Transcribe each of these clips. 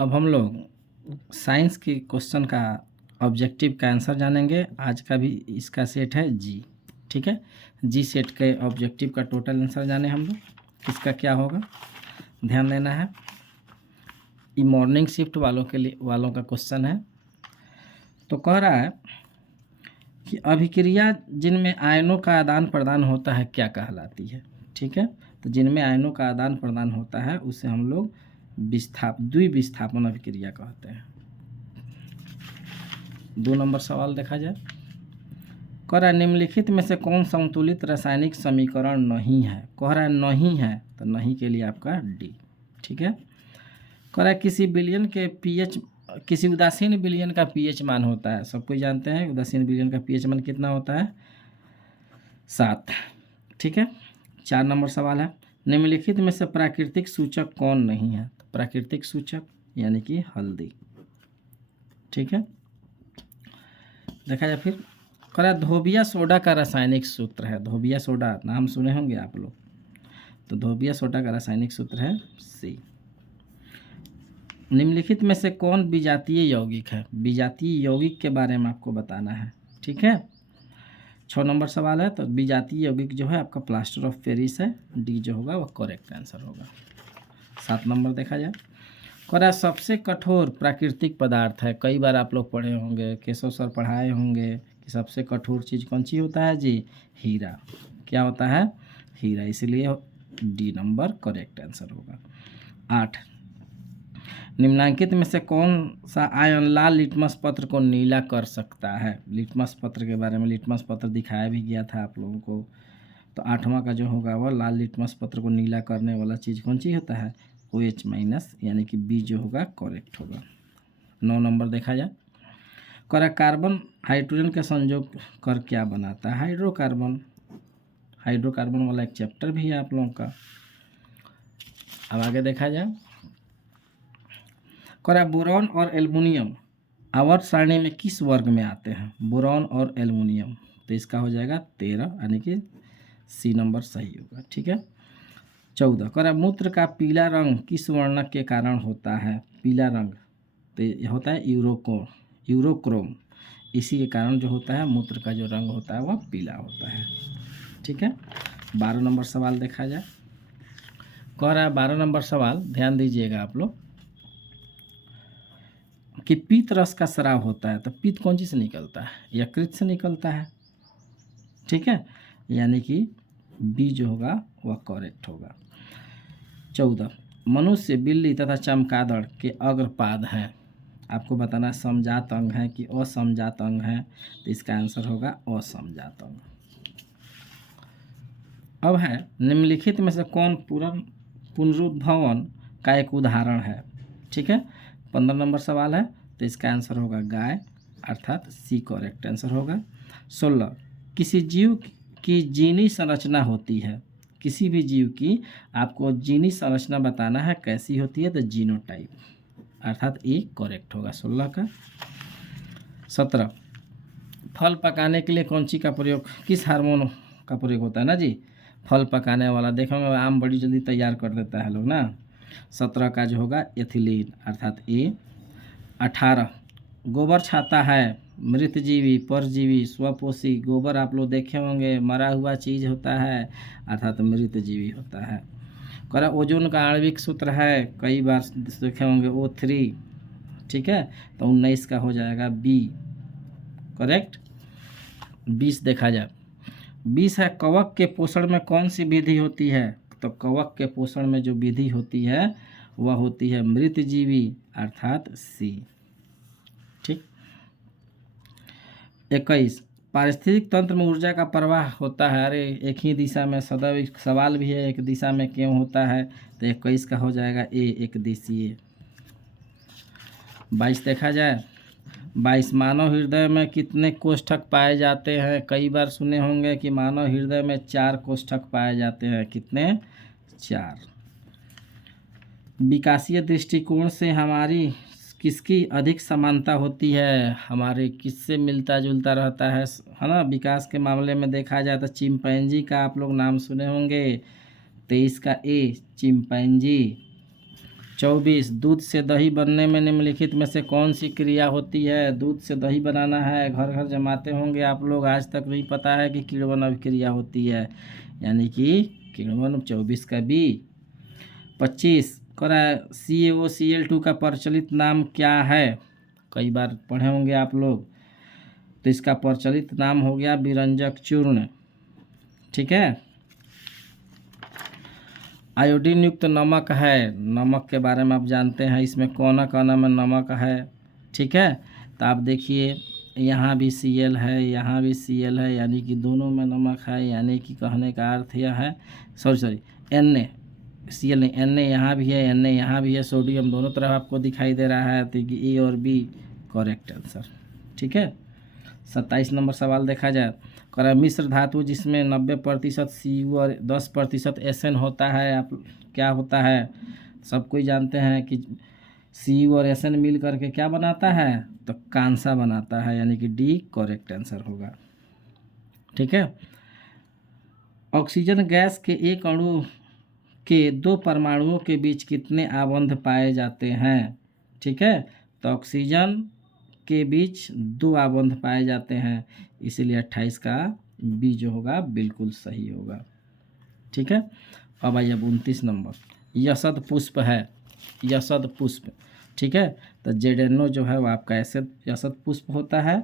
अब हम लोग साइंस के क्वेश्चन का ऑब्जेक्टिव का आंसर जानेंगे। आज का भी इसका सेट है जी, ठीक है। जी सेट के ऑब्जेक्टिव का टोटल आंसर जाने हम लोग, किसका क्या होगा ध्यान देना है। ये मॉर्निंग शिफ्ट वालों के लिए वालों का क्वेश्चन है। तो कह रहा है कि अभिक्रिया जिनमें आयनों का आदान प्रदान होता है क्या कहलाती है, ठीक है। तो जिनमें आयनों का आदान प्रदान होता है उसे हम लोग द्विविस्थापन अभिक्रिया कहते हैं। 2 नंबर सवाल देखा जाए। कह रहा है निम्नलिखित में से कौन संतुलित रासायनिक समीकरण नहीं है। कह रहा है नहीं है, तो नहीं के लिए आपका डी, ठीक है। कह रहा है किसी उदासीन विलयन का पीएच मान होता है। सब कोई जानते हैं उदासीन विलयन का पीएच मान कितना होता है, 7, ठीक है। 4 नंबर सवाल है निम्नलिखित में से प्राकृतिक सूचक कौन नहीं है। तो प्राकृतिक सूचक यानी कि हल्दी, ठीक है। देखा जाए फिर। कह रहा है धोबिया सोडा का रासायनिक सूत्र है। धोबिया सोडा नाम सुने होंगे आप लोग, तो धोबिया सोडा का रासायनिक सूत्र है सी। निम्नलिखित में से कौन विजातीय यौगिक है। विजातीय यौगिक के बारे में आपको बताना है, ठीक है। 6 नंबर सवाल है। तो विजातीय यौगिक जो है आपका प्लास्टर ऑफ पेरिस है, डी जो होगा वह करेक्ट आंसर होगा। 7 नंबर देखा जाए। कह रहा है सबसे कठोर प्राकृतिक पदार्थ है। कई बार आप लोग पढ़े होंगे, केशव सर पढ़ाए होंगे कि सबसे कठोर चीज़ कौन सी होता है जी, हीरा। क्या होता है, हीरा, इसलिए डी नंबर करेक्ट आंसर होगा। 8 निम्नांकित में से कौन सा आयन लाल लिटमस पत्र को नीला कर सकता है। लिटमस पत्र के बारे में, लिटमस पत्र दिखाया भी गया था आप लोगों को। तो 8वां का जो होगा वह लाल लिटमस पत्र को नीला करने वाला चीज़ कौन सी होता है, OH- यानी कि बी जो होगा करेक्ट होगा। 9 नंबर देखा जाए। कह कार्बन हाइड्रोजन के संयोग कर क्या बनाता है, हाइड्रोकार्बन। हाइड्रोकार्बन वाला एक चैप्टर भी है आप लोगों का। अब आगे देखा जाए। कह बोरॉन और एल्युमिनियम आवर्त सारणी में किस वर्ग में आते हैं। बोरॉन और एल्युमिनियम, तो इसका हो जाएगा 13, यानी कि सी नंबर सही होगा, ठीक है। 14 कह मूत्र का पीला रंग किस वर्णक के कारण होता है। पीला रंग तो ये होता है यूरोक्रोम, इसी के कारण जो होता है मूत्र का जो रंग होता है वह पीला होता है, ठीक है। 12 नंबर सवाल देखा जाए। कह रहा है 12 नंबर सवाल ध्यान दीजिएगा आप लोग कि पीत रस का स्राव होता है। तो पीत कौन चीज़ से निकलता है, यकृत से निकलता है, ठीक है। यानी कि बी जो होगा वह करेक्ट होगा। 14 मनुष्य, बिल्ली तथा चमगादड़ के अग्रपाद हैं। आपको बताना समजात अंग है कि असमजात अंग है, तो इसका आंसर होगा असमजात अंग। अब है निम्नलिखित में से कौन पुनरुद्भवन का एक उदाहरण है, ठीक है। 15 नंबर सवाल है, तो इसका आंसर होगा गाय, अर्थात सी करेक्ट आंसर होगा। 16 किसी जीव की जीनी संरचना होती है। किसी भी जीव की आपको जीनी संरचना बताना है कैसी होती है, तो जीनोटाइप, अर्थात ए करेक्ट होगा 16 का। 17 फल पकाने के लिए कौन सी का प्रयोग, किस हार्मोन का प्रयोग होता है ना जी, फल पकाने वाला। देखोगे आम बड़ी जल्दी तैयार कर देता है लोग ना। 17 का जो होगा एथिलीन, अर्थात ए। 18 गोबर छाता है, मृतजीवी, परजीवी, स्वपोषी। गोबर आप लोग देखे होंगे मरा हुआ चीज़ होता है, अर्थात मृतजीवी होता है। कह ओजोन का आणविक सूत्र है, कई बार देखे होंगे O3, ठीक है। तो 19 का हो जाएगा बी करेक्ट। 20 देखा जाए। 20 है कवक के पोषण में कौन सी विधि होती है। तो कवक के पोषण में जो विधि होती है वह होती है मृतजीवी, अर्थात सी, ठीक। 21 पारिस्थितिक तंत्र में ऊर्जा का प्रवाह होता है। अरे एक ही दिशा में, सदैव सवाल भी है एक दिशा में क्यों होता है, तो 21 का हो जाएगा ए, एक दिशीय। 22 देखा जाए। 22 मानव हृदय में कितने कोष्ठक पाए जाते हैं। कई बार सुने होंगे कि मानव हृदय में 4 कोष्ठक पाए जाते हैं। कितने, 4। विकासीय दृष्टिकोण से हमारी किसकी अधिक समानता होती है, हमारे किससे मिलता जुलता रहता है ना। विकास के मामले में देखा जाए तो चिंपैंजी का आप लोग नाम सुने होंगे, 23 का ए चिंपैंजी। 24 दूध से दही बनने में निम्नलिखित में से कौन सी क्रिया होती है। दूध से दही बनाना है, घर घर जमाते होंगे आप लोग, आज तक नहीं पता है कि किण्वन अभिक्रिया होती है, यानी कि किण्वन 24 का बी। 25 करा CaOCl2 का प्रचलित नाम क्या है, कई बार पढ़े होंगे आप लोग, तो इसका प्रचलित नाम हो गया विरंजक चूर्ण। ठीक है। आयोडीन युक्त नमक है, नमक के बारे में आप जानते हैं, इसमें कोना कोना में नमक है। ठीक है, तो आप देखिए यहाँ भी Cl है, यहाँ भी Cl है, यानी कि दोनों में नमक है, यानी कि कहने का अर्थ यह है, सॉरी Na, Cl नहीं, Na यहाँ भी है, Na यहाँ भी है, सोडियम दोनों तरफ आपको दिखाई दे रहा है, तो ए और बी करेक्ट आंसर। ठीक है। 27 नंबर सवाल देखा जाए, करा मिश्र धातु जिसमें 90% Cu और 10% Sn होता है, आप क्या होता है, सब कोई जानते हैं कि Cu और Sn मिल करके क्या बनाता है, तो कांसा बनाता है, यानी कि डी करेक्ट आंसर होगा। ठीक है। ऑक्सीजन गैस के एक अणु के दो परमाणुओं के बीच कितने आबंध पाए जाते हैं। ठीक है, तो ऑक्सीजन के बीच 2 आबंध पाए जाते हैं, इसीलिए 28 का बी जो होगा बिल्कुल सही होगा। ठीक है। अब आइए 29 नंबर, यशद पुष्प है, यशद पुष्प। ठीक है, तो जेडेनो जो है वो आपका ऐसे यशद पुष्प होता है।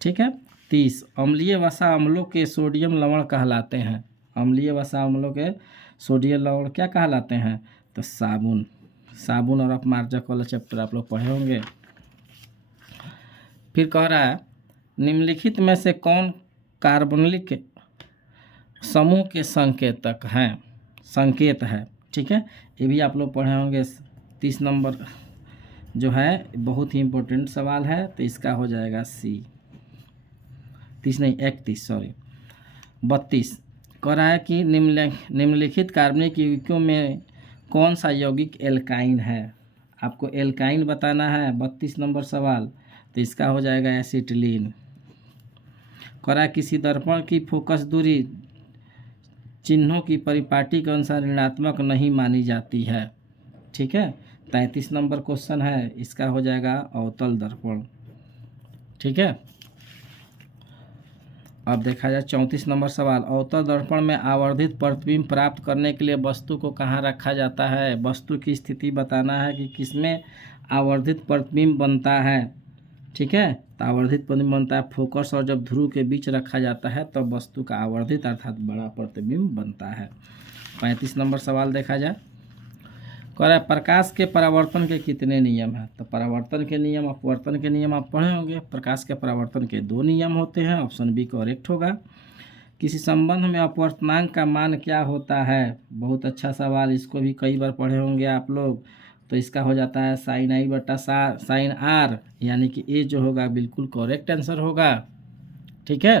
ठीक है। 30 अम्लीय वसा अम्लों के सोडियम लवण कहलाते हैं, अम्लीय वसा अम्लों के सोडियम लवण क्या कहलाते हैं, तो साबुन। साबुन और अपमार्जक वाला चैप्टर आप लोग पढ़े होंगे। फिर कह रहा है निम्नलिखित में से कौन कार्बोनिक समूह के संकेत है। ठीक है, ये भी आप लोग पढ़े होंगे। 30 नंबर जो है बहुत ही इम्पोर्टेंट सवाल है, तो इसका हो जाएगा सी। 30 नहीं 31 सॉरी 32 कह रहा है कि निम्नलिखित कार्बनिक यौगिकों में कौन सा यौगिक एल्काइन है, आपको एल्काइन बताना है। 32 नंबर सवाल, तो इसका हो जाएगा एसिटिलीन। कह रहा है किसी दर्पण की फोकस दूरी चिन्हों की परिपाटी के अनुसार ऋणात्मक नहीं मानी जाती है। ठीक है, 33 नंबर क्वेश्चन है, इसका हो जाएगा अवतल दर्पण। ठीक है। अब देखा जाए 34 नंबर सवाल, अवतल दर्पण में आवर्धित प्रतिबिंब प्राप्त करने के लिए वस्तु को कहाँ रखा जाता है। वस्तु की स्थिति बताना है कि किसमें आवर्धित प्रतिबिंब बनता है। ठीक है, तो आवर्धित प्रतिबिंब बनता है फोकस और जब ध्रुव के बीच रखा जाता है तब वस्तु का आवर्धित अर्थात बड़ा प्रतिबिंब बनता है। 35 नंबर सवाल देखा जाए, कह रहा है प्रकाश के परावर्तन के कितने नियम हैं। तो परावर्तन के नियम अपवर्तन के नियम आप पढ़े होंगे। प्रकाश के परावर्तन के 2 नियम होते हैं, ऑप्शन बी करेक्ट होगा। किसी संबंध में अपवर्तनांक का मान क्या होता है, बहुत अच्छा सवाल, इसको भी कई बार पढ़े होंगे आप लोग। तो इसका हो जाता है साइन आई बटा साइन आर, यानी कि ए जो होगा बिल्कुल करेक्ट आंसर होगा। ठीक है।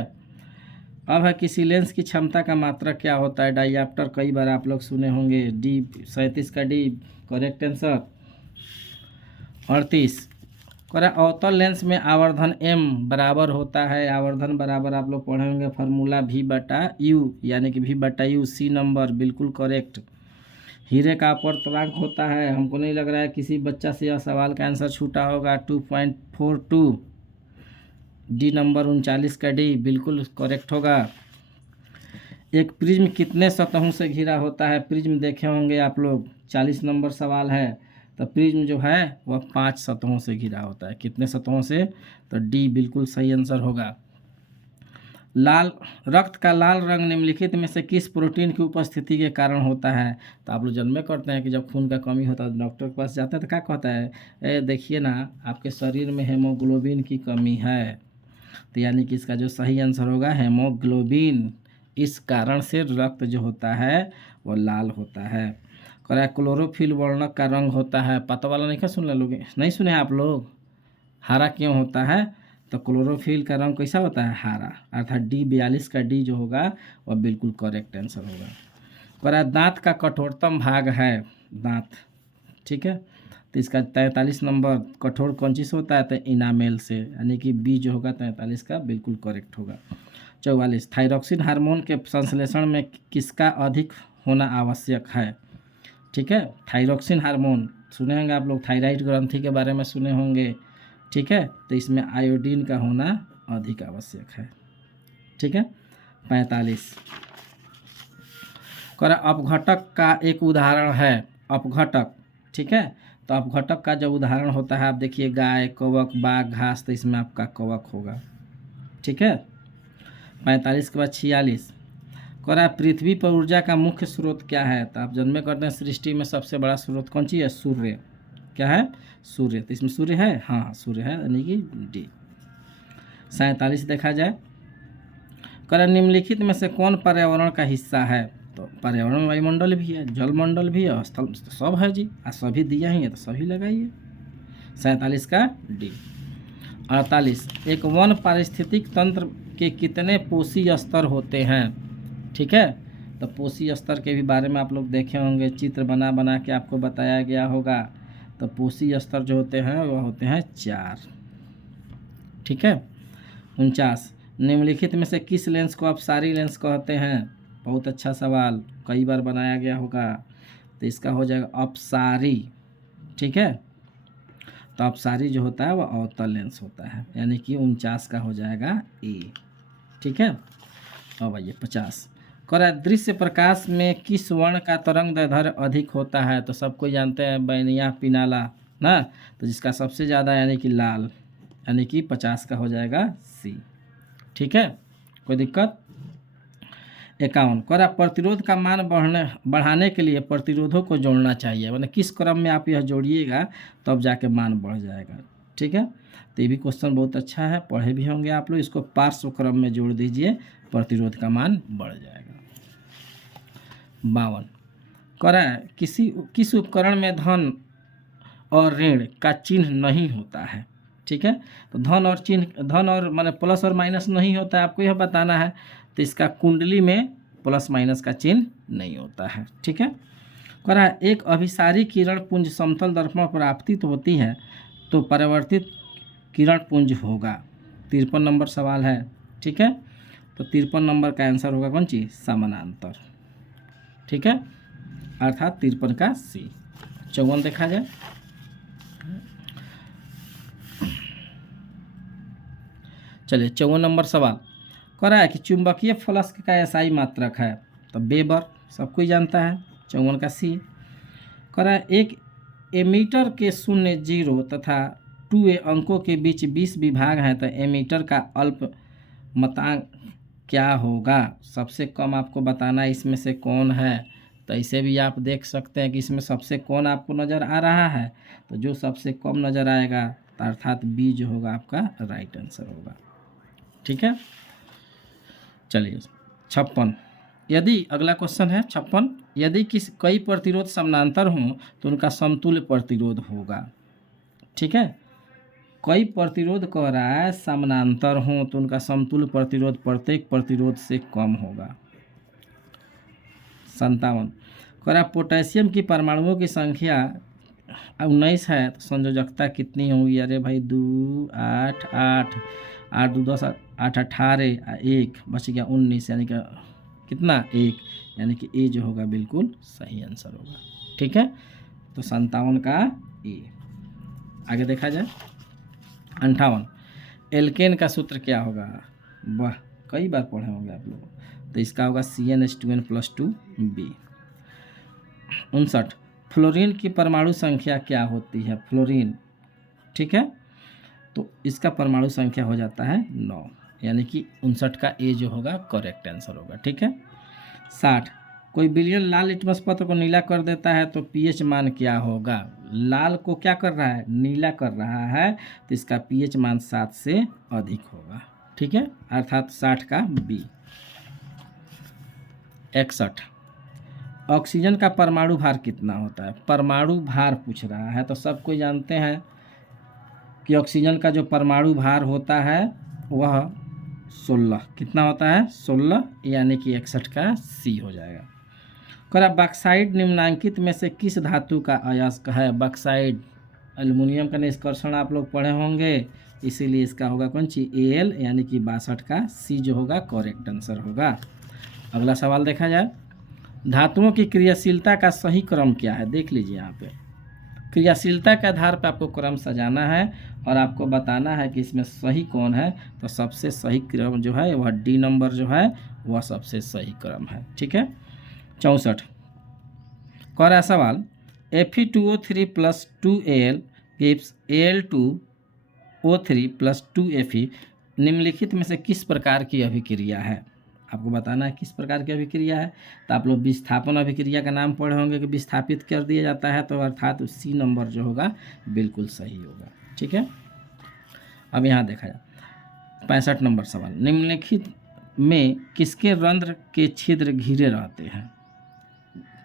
अब है किसी लेंस की क्षमता का मात्रक क्या होता है। डायऑप्टर कई बार आप लोग सुने होंगे, डी 37 का डी करेक्ट आंसर। 38 करा अवतल लेंस में आवर्धन m बराबर होता है, आवर्धन बराबर आप लोग पढ़े होंगे फार्मूला v बटा यू, यानी कि v बटा यू, सी नंबर बिल्कुल करेक्ट। हीरे का अपवर्तनांक होता है, हमको नहीं लग रहा है किसी बच्चा से यह सवाल का आंसर छूटा होगा, 2.42। डी नंबर 39 का डी बिल्कुल करेक्ट होगा। एक प्रिज्म कितने सतहों से घिरा होता है। प्रिज्म देखे होंगे आप लोग, 40 नंबर सवाल है। तो प्रिज्म जो है वह 5 सतहों से घिरा होता है। कितने सतहों से, तो डी बिल्कुल सही आंसर होगा। लाल रक्त का लाल रंग निम्नलिखित में से किस प्रोटीन की उपस्थिति के कारण होता है। तो आप लोग जन्मे करते हैं कि जब खून का कमी होता है डॉक्टर के पास जाते हैं तो क्या कहता है, देखिए ना आपके शरीर में हेमोग्लोबिन की कमी है। तो यानी कि इसका जो सही आंसर होगा हेमोग्लोबिन, इस कारण से रक्त जो होता है वो लाल होता है। कह क्लोरोफिल वर्णक का रंग होता है, पता वाला नहीं क्या सुन लोग, नहीं सुने आप लोग, हरा क्यों होता है। तो क्लोरोफिल का रंग कैसा होता है, हरा, अर्थात डी 42 का डी जो होगा वह बिल्कुल करेक्ट आंसर होगा। कह दांत का कठोरतम भाग है दांत। ठीक है, तो इसका 43 नंबर कठोर कौन चीज़ होता है, तो इनामेल से, यानी कि बी जो होगा 43 का बिल्कुल करेक्ट होगा। 44 थायरॉक्सिन हार्मोन के संश्लेषण में किसका अधिक होना आवश्यक है। ठीक है, थायरॉक्सिन हार्मोन सुने होंगे आप लोग, थायराइड ग्रंथि के बारे में सुने होंगे, ठीक है। तो इसमें आयोडीन का होना अधिक आवश्यक है, ठीक है। 45 कर अपघटक का एक उदाहरण है, अपघटक, ठीक है। तो अपघटक का जो उदाहरण होता है, आप देखिए गाय, कवक, बाघ, घास, तो इसमें आपका कवक होगा, ठीक है। 45 के बाद 46 करा पृथ्वी पर ऊर्जा का मुख्य स्रोत क्या है। तो आप जन्मे करते हैं सृष्टि में सबसे बड़ा स्रोत कौन सी है, सूर्य। क्या है, सूर्य। तो इसमें सूर्य है, हाँ सूर्य है, यानी कि डी। 47 देखा जाए, करा निम्नलिखित में से कौन पर्यावरण का हिस्सा है। तो पर्यावरण वायुमंडल भी है, जलमंडल भी है, स्थल, तो सब है जी, आ सभी दिया ही है तो सभी लगाइए। 47 का डी। 48 एक वन पारिस्थितिक तंत्र के कितने पोषी स्तर होते हैं, ठीक है। तो पोषी स्तर के भी बारे में आप लोग देखे होंगे, चित्र बना बना के आपको बताया गया होगा। तो पोषी स्तर जो होते हैं वह होते हैं 4, ठीक है। 49 निम्नलिखित में से किस लेंस को अपसारी लेंस कहते हैं। बहुत अच्छा सवाल, कई बार बनाया गया होगा। तो इसका हो जाएगा अपसारी, ठीक है। तो अपसारी जो होता है वह अवतल लेंस होता है, यानी कि 49 का हो जाएगा ए, ठीक है। अब आइए 50 करा दृश्य प्रकाश में किस वर्ण का तरंग दैर्ध्य अधिक होता है। तो सबको जानते हैं बैनिया पिनाला ना, तो जिसका सबसे ज़्यादा यानी कि लाल, यानी कि 50 का हो जाएगा सी, ठीक है। कोई दिक्कत। 51 करा प्रतिरोध का मान बढ़ाने के लिए प्रतिरोधों को जोड़ना चाहिए, मतलब किस क्रम में आप यह जोड़िएगा तब तो जाके मान बढ़ जाएगा, ठीक है। तो ये भी क्वेश्चन बहुत अच्छा है, पढ़े भी होंगे आप लोग। इसको पार्श्व क्रम में जोड़ दीजिए, प्रतिरोध का मान बढ़ जाएगा। 52 करा किस उपकरण में धन और ऋण का चिन्ह नहीं होता है, ठीक है। तो धन और माने प्लस और माइनस नहीं होता है, आपको यह बताना है। तो इसका कुंडली में प्लस माइनस का चिन्ह नहीं होता है, ठीक है। करा एक अभिसारी किरण पुंज समतल दर्पण पर आपतित होती है तो परावर्तित किरण पुंज होगा। 53 नंबर सवाल है, ठीक है। तो 53 नंबर का आंसर होगा कौन सी, समानांतर, ठीक है, अर्थात 53 का सी। 54 देखा जाए, चलिए 54 नंबर सवाल करा है कि चुंबकीय फ्लक्स का एसआई मात्रक है। तो वेबर सबको ही जानता है, 54 का सी। करा एक एमीटर के 0, 0 तथा 2a अंकों के बीच 20 विभाग हैं, तो एमीटर का अल्पमतांक क्या होगा। सबसे कम आपको बताना है इसमें से कौन है। तो इसे भी आप देख सकते हैं कि इसमें सबसे कौन आपको नज़र आ रहा है। तो जो सबसे कम नज़र आएगा तो अर्थात बी जो होगा आपका राइट आंसर होगा, ठीक है। चलिए 56 यदि अगला क्वेश्चन है 56 यदि कई प्रतिरोध समानांतर हों तो उनका समतुल्य प्रतिरोध होगा, ठीक है। कई प्रतिरोध कह रहा है समानांतर हों तो उनका समतुल्य प्रतिरोध प्रत्येक प्रतिरोध से कम होगा। 57 कह रहा पोटेशियम की परमाणुओं की संख्या 19 है तो संयोजकता कितनी होगी। अरे भाई 2 8 8 8 2 10 8 18 1 बच गया 19, यानी कि कितना 1, यानी कि ए जो होगा बिल्कुल सही आंसर होगा, ठीक है। तो 57 का ए। आगे देखा जाए 58 एल्केन का सूत्र क्या होगा। वाह, कई बार पढ़े होंगे आप लोग। तो इसका होगा CnH2n+2b। 59 फ्लोरीन की परमाणु संख्या क्या होती है, फ्लोरीन, ठीक है। तो इसका परमाणु संख्या हो जाता है 9, यानी कि 59 का ए जो होगा करेक्ट आंसर होगा, ठीक है। 60 कोई विलयन लाल लिटमस पत्र को नीला कर देता है तो पीएच मान क्या होगा। लाल को क्या कर रहा है, नीला कर रहा है, तो इसका पीएच मान 7 से अधिक होगा, ठीक है, अर्थात 60 का बी। 61 ऑक्सीजन का परमाणु भार कितना होता है। परमाणु भार पूछ रहा है, तो सब कोई जानते हैं कि ऑक्सीजन का जो परमाणु भार होता है वह 16, कितना होता है 16, यानी कि 61 का सी हो जाएगा। करा बॉक्साइड निम्नांकित में से किस धातु का अयस्क है। बॉक्साइड एल्युमिनियम का निष्कर्षण आप लोग पढ़े होंगे, इसीलिए इसका होगा कौन सी Al, यानी कि 62 का सी जो होगा करेक्ट आंसर होगा। अगला सवाल देखा जाए धातुओं की क्रियाशीलता का सही क्रम क्या है। देख लीजिए यहाँ पे क्रियाशीलता के आधार पर आपको क्रम सजाना है और आपको बताना है कि इसमें सही कौन है। तो सबसे सही क्रम जो है वह डी नंबर जो है वह सबसे सही क्रम है। ठीक है। 64 कह रहा है सवाल Fe2O3 plus 2Al gives Al2O3 plus 2Fe निम्नलिखित में से किस प्रकार की अभिक्रिया है। आपको बताना है किस प्रकार की अभिक्रिया है। तो आप लोग विस्थापन अभिक्रिया का नाम पढ़े होंगे कि विस्थापित कर दिया जाता है, तो अर्थात सी नंबर जो होगा बिल्कुल सही होगा। ठीक है। अब यहाँ देखा जाए 65 नंबर सवाल निम्नलिखित में किसके रंध्र के छिद्र घिरे रहते हैं।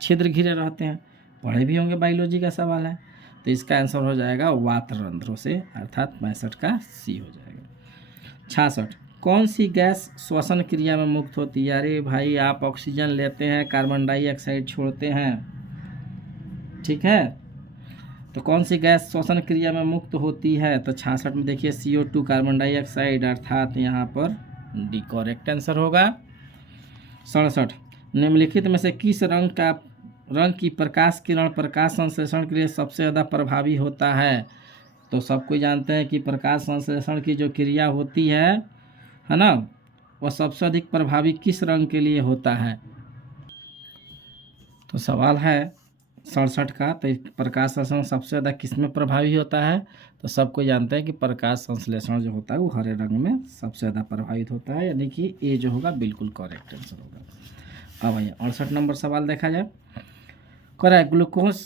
छिद्र घिरे रहते हैं, पढ़े भी होंगे, बायोलॉजी का सवाल है। तो इसका आंसर हो जाएगा वात रंध्रों से, अर्थात 65 का सी हो जाएगा। 66 कौन सी गैस श्वसन क्रिया में मुक्त होती है। अरे भाई आप ऑक्सीजन लेते हैं, कार्बन डाइऑक्साइड छोड़ते हैं। ठीक है, तो कौन सी गैस श्वसन क्रिया में मुक्त होती है। तो 66 में देखिए CO2 कार्बन डाइऑक्साइड, अर्थात यहाँ पर डी करेक्ट आंसर होगा। 67 निम्नलिखित में से किस रंग की प्रकाश किरण प्रकाश संश्लेषण के लिए सबसे ज़्यादा प्रभावी होता है। तो सब कोई जानते हैं कि प्रकाश संश्लेषण की जो क्रिया होती है ना, वह सबसे अधिक प्रभावी किस रंग के लिए होता है। तो सवाल है 67 का, तो प्रकाश संश्लेषण सबसे ज़्यादा किस में प्रभावी होता है। तो सबको जानते हैं कि प्रकाश संश्लेषण जो होता है वो हरे रंग में सबसे ज़्यादा प्रभावित होता है, यानी कि ए जो होगा बिल्कुल करेक्ट आंसर होगा। अब आइए 68 नंबर सवाल देखा जाए। कह रहा है ग्लूकोज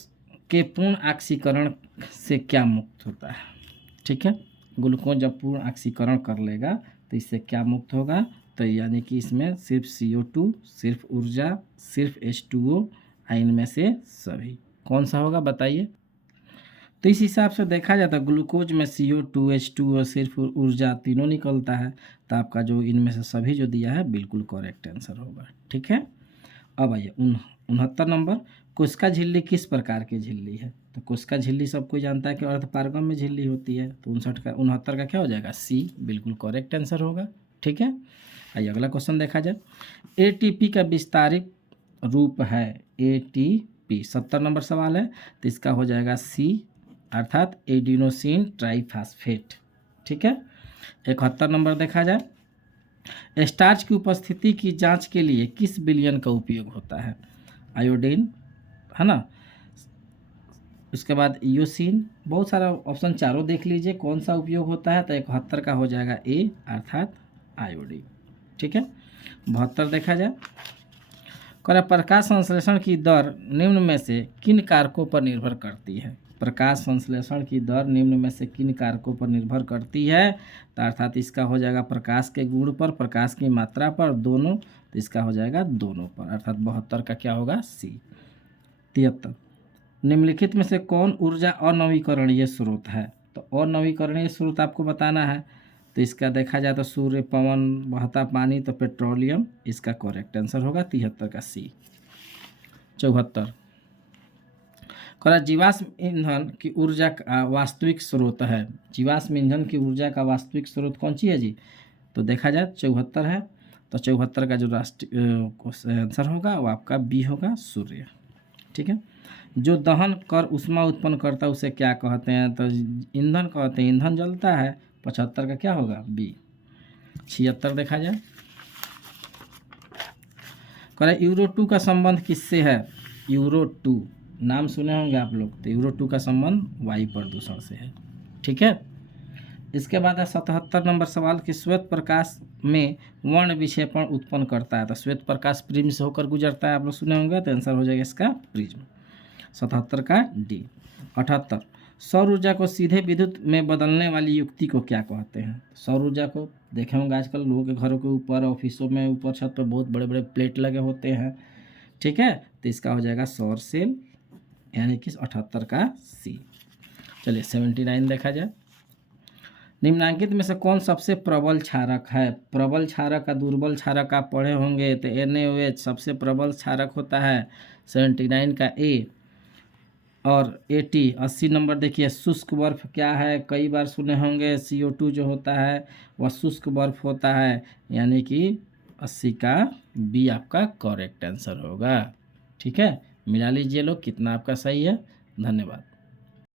के पूर्ण ऑक्सीकरण से क्या मुक्त होता है। ठीक है, ग्लूकोज जब पूर्ण ऑक्सीकरण कर लेगा तो इससे क्या मुक्त होगा। तो यानी कि इसमें सिर्फ CO2, सिर्फ ऊर्जा, सिर्फ H2O, इनमें से सभी कौन सा होगा बताइए। तो इस हिसाब से देखा जाता है ग्लूकोज में CO2, H2O, सिर्फ ऊर्जा तीनों निकलता है। तो आपका जो इनमें से सभी जो दिया है बिल्कुल करेक्ट आंसर होगा। ठीक है। अब आइए 69 नंबर कोशिका झिल्ली किस प्रकार की झिल्ली है। तो कोशिका झिल्ली सबको जानता है कि अर्धपारगम में झिल्ली होती है। तो 69 का क्या हो जाएगा सी, बिल्कुल करेक्ट आंसर होगा। ठीक है। आइए अगला क्वेश्चन देखा जाए। ATP का विस्तारित रूप है ATP, 70 नंबर सवाल है। तो इसका हो जाएगा सी, अर्थात एडिनोसिन ट्राइफास्फेट। ठीक है। 71 नंबर देखा जाए। स्टार्च की उपस्थिति की जांच के लिए किस विलयन का उपयोग होता है। आयोडीन है ना, उसके बाद यूसिन, बहुत सारा ऑप्शन चारों देख लीजिए कौन सा उपयोग होता है। तो 71 का हो जाएगा ए, अर्थात आयोडीन। ठीक है। 72 देखा जाए। कह प्रकाश संश्लेषण की दर निम्न में से किन कारकों पर निर्भर करती है। प्रकाश संश्लेषण की दर निम्न में से किन कारकों पर निर्भर करती है। तो अर्थात इसका हो जाएगा प्रकाश के गुण पर, प्रकाश की मात्रा पर, दोनों। तो इसका हो जाएगा दोनों पर, अर्थात 72 का क्या होगा सी। 73 निम्नलिखित में से कौन ऊर्जा अनवीकरणीय स्रोत है। तो अनवीकरणीय स्रोत आपको बताना है। तो इसका देखा जाए तो सूर्य, पवन, बहता पानी, तो पेट्रोलियम इसका करेक्ट आंसर होगा। 73 का सी। 74 कह जीवाश्म ईंधन की ऊर्जा का वास्तविक स्रोत है। जीवाश्म ईंधन की ऊर्जा का वास्तविक स्रोत कौन सी है जी। तो देखा जाए 74 है। तो 74 का जो राष्ट्रीय आंसर होगा वो आपका बी होगा, सूर्य। ठीक है। जो दहन कर ऊष्मा उत्पन्न करता है उसे क्या कहते हैं। तो ईंधन कहते हैं, ईंधन जलता है। 75 का क्या होगा बी। 76 देखा जाए। कह रहे यूरो 2 का संबंध किससे है। यूरो 2 नाम सुने होंगे आप लोग। तो यूरो 2 का संबंध वायु प्रदूषण से है। ठीक है। इसके बाद है 77 नंबर सवाल कि श्वेत प्रकाश में वर्ण विक्षेपण उत्पन्न करता है। तो श्वेत प्रकाश प्रिज्म से होकर गुजरता है, आप लोग सुने होंगे। तो आंसर हो जाएगा इसका प्रिज्म, 77 का डी। 78 सौर ऊर्जा को सीधे विद्युत में बदलने वाली युक्ति को क्या कहते हैं। सौर ऊर्जा को देखे होंगे आजकल लोगों के घरों के ऊपर, ऑफिसों में ऊपर छत पर बहुत बड़े बड़े प्लेट लगे होते हैं। ठीक है। तो इसका हो जाएगा सौर सेल, यानी कि 78 का सी। चलिए 79 देखा जाए। निम्नांकित में से कौन सबसे प्रबल क्षारक है। प्रबल क्षारक का दुर्बल क्षारक आप पढ़े होंगे। तो NaOH सबसे प्रबल क्षारक होता है, 79 का ए। और 80 नंबर देखिए शुष्क बर्फ क्या है, कई बार सुने होंगे। CO2 जो होता है वह शुष्क बर्फ होता है, यानी कि 80 का बी आपका करेक्ट आंसर होगा। ठीक है। मिला लीजिए लोग कितना आपका सही है। धन्यवाद।